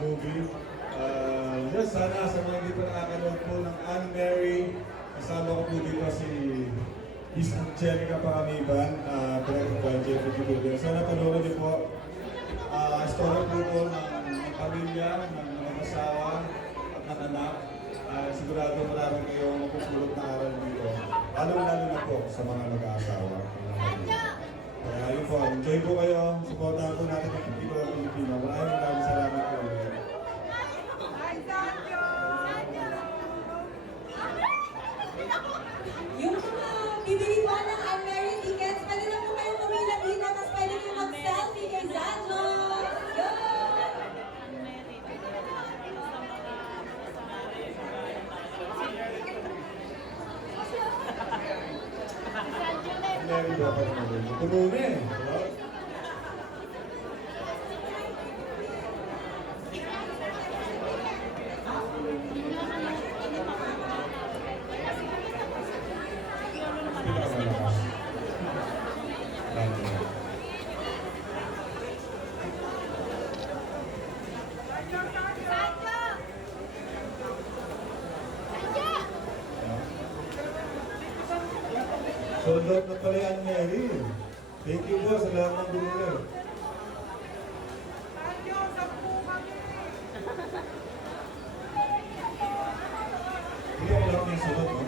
movie. Yes, sana sa mga hindi pa nakakanood po ng Anne Mary, kasama ko po dito si Miss Angelica Pangamiban, directed by Jeffrey Kitugan. Sana panoorin niyo po. Story po ito ng pamilya, ng mga asawa at ng anak. Sigurado maraming kayong mapupulot na aral dito. Lalo-lalo na po sa mga mag-aasawa. Kaya yun po, enjoy po kayo. Supportahan po natin ang Pilipinas Pilipino. Maraming salamat po. Yung mga bibili pa ng Anne Mary tickets, pwede na po kayong pumila dito, tapos pwede nyo mag-selfie kay Zanjo. Go! Mary po ako naman. Puno na eh. Sold out na pala yan, Mary. Thank you po sa lahat ng bumili. Hindi ako lang yung sunod, no?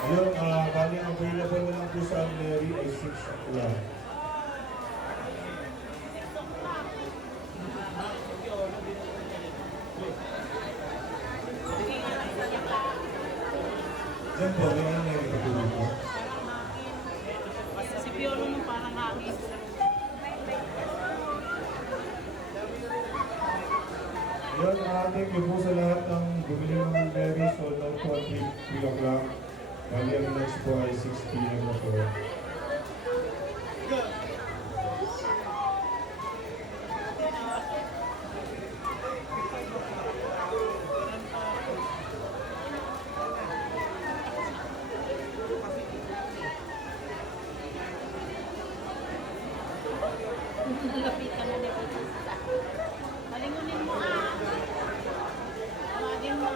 Ayun, bali ang available na lang po sa Mary ay 6 o'clock. Diyan po, may ang Mary katulog po. Si Piolo nung parang hangin. Yun, thank you po sa lahat ng bumili ng Mary. Sold out po at 3 o'clock. Bali ang next po ay 6 p.m. na po. Lapitan na ni Bautista. Malingunin mo Tawagin mo.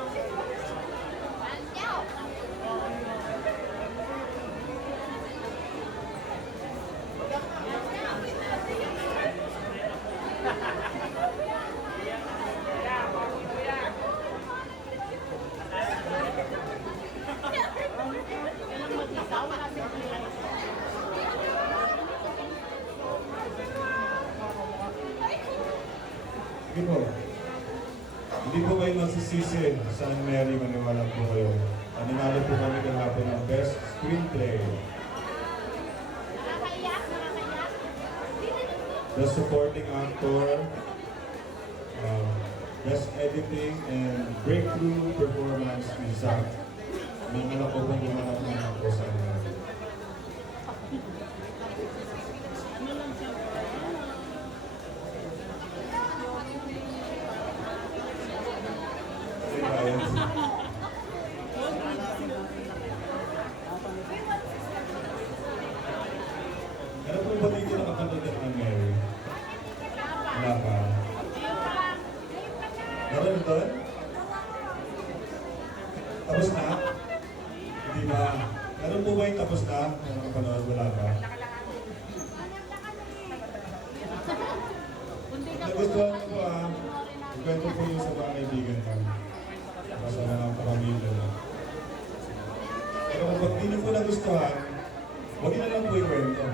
Kailang mag-isaw kasi Hindi po. Hindi po kayo magsisisi sa Anne Mary, maniwala po kayo. Nanalo po kami kahapon ng Best Screenplay. Best Supporting Actor, Best Editing, and Breakthrough Performance ni Zach. Mga anak ko pong gumanap na ako sa Anne Mary. Ano po ba dito nakapanood ng Anne Mary? Wala pa. Meron doon? Tapos na? Hindi ba? Meron po ba yung tapos na? Nakapanood, wala pa. Nagustuhan ko po kwento po yung sa mga kaibigan ko. Kasama ng pamilya. Pero kung di nyo po nagustuhan, huwag na lang po yung kwento.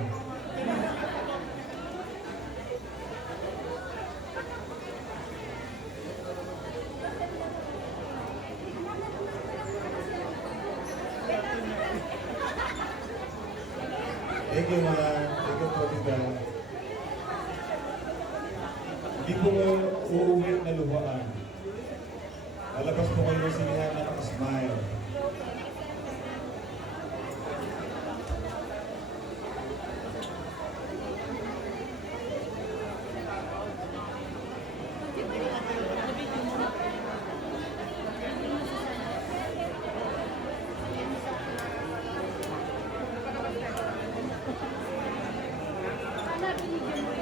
Thank you, ma. Thank you po, tita. Hindi po kayo uuwi na luhaan. Lalabas po kayo ng sinihan na nakasmile. Sana binigyan mo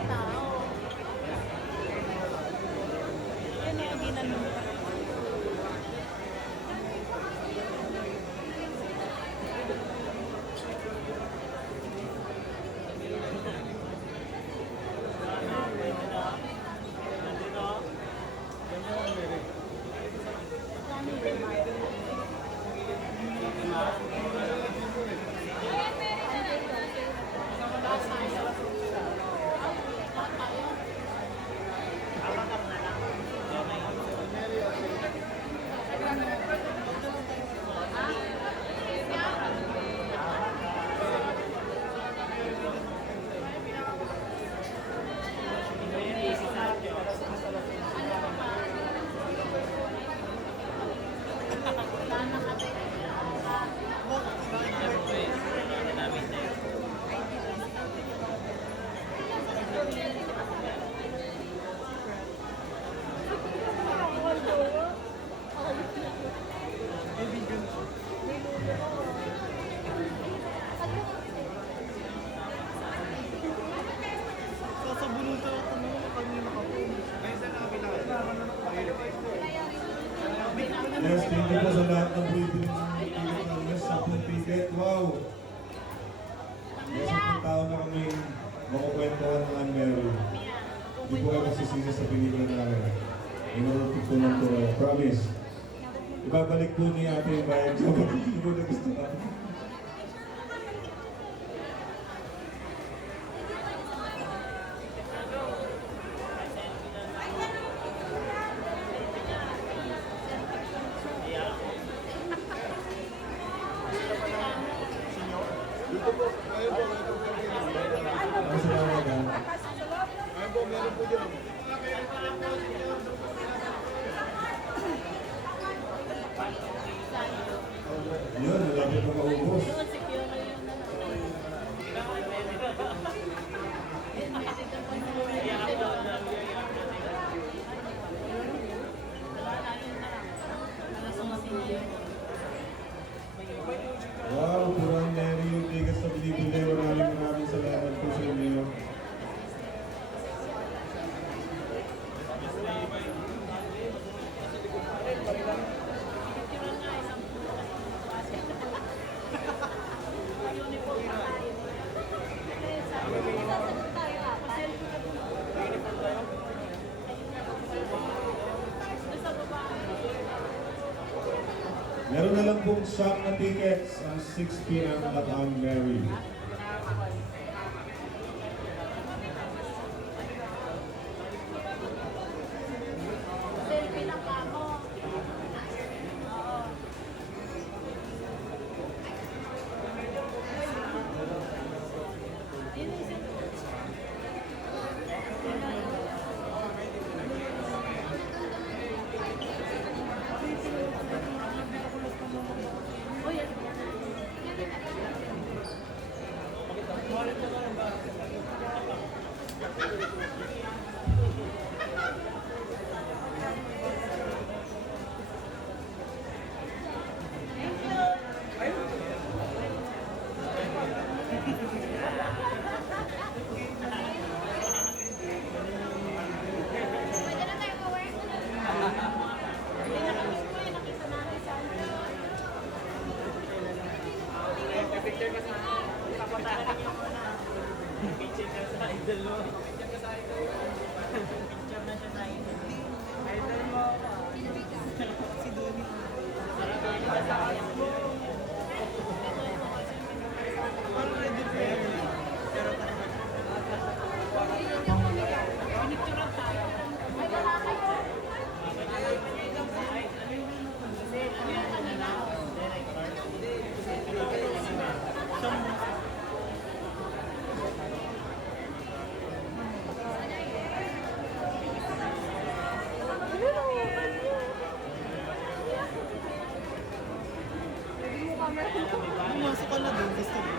makukwentuhan ng Anne Mary. Hindi po kayo magsisisi sa pelikula namin. Inuulit ko ng to. Promise. Ibabalik po ni ate yung bayad ko. Hindi po na gusto ka. Ano salamat ha? Yun, malapit na maubos. Yun, secure na yun na lang. Wow, Purang Mary yung tigas sa Bilibili. Maraming salamat po sa inyo. Sasagot tayo apat. Meron na lang pong shop na tickets ang 6 p.m. at Anne Mary. Selfie lang pa ako. Oo. Yun yung oh, yan. Pwede na tayo ma-work. Hindi na kami ko eh, nakita namin sa ano. Picture ka sa kapuntahan niyo muna. Picture ka sa idol mo. Picture ka sa idol mo. Picture na siya sa idol. Idol mo ako. Si Doni. Pinicturean tayo. Ay, wala kayo. Kasi yung kanina, Pumasok ka na doon, gusto mo.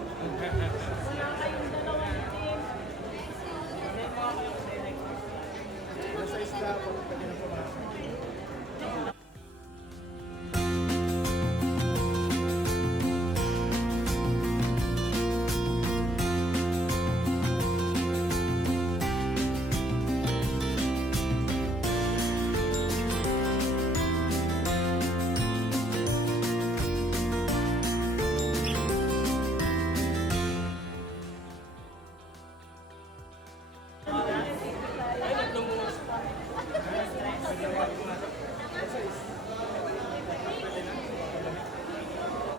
wala kayong dalawang team. Nasa isla, pag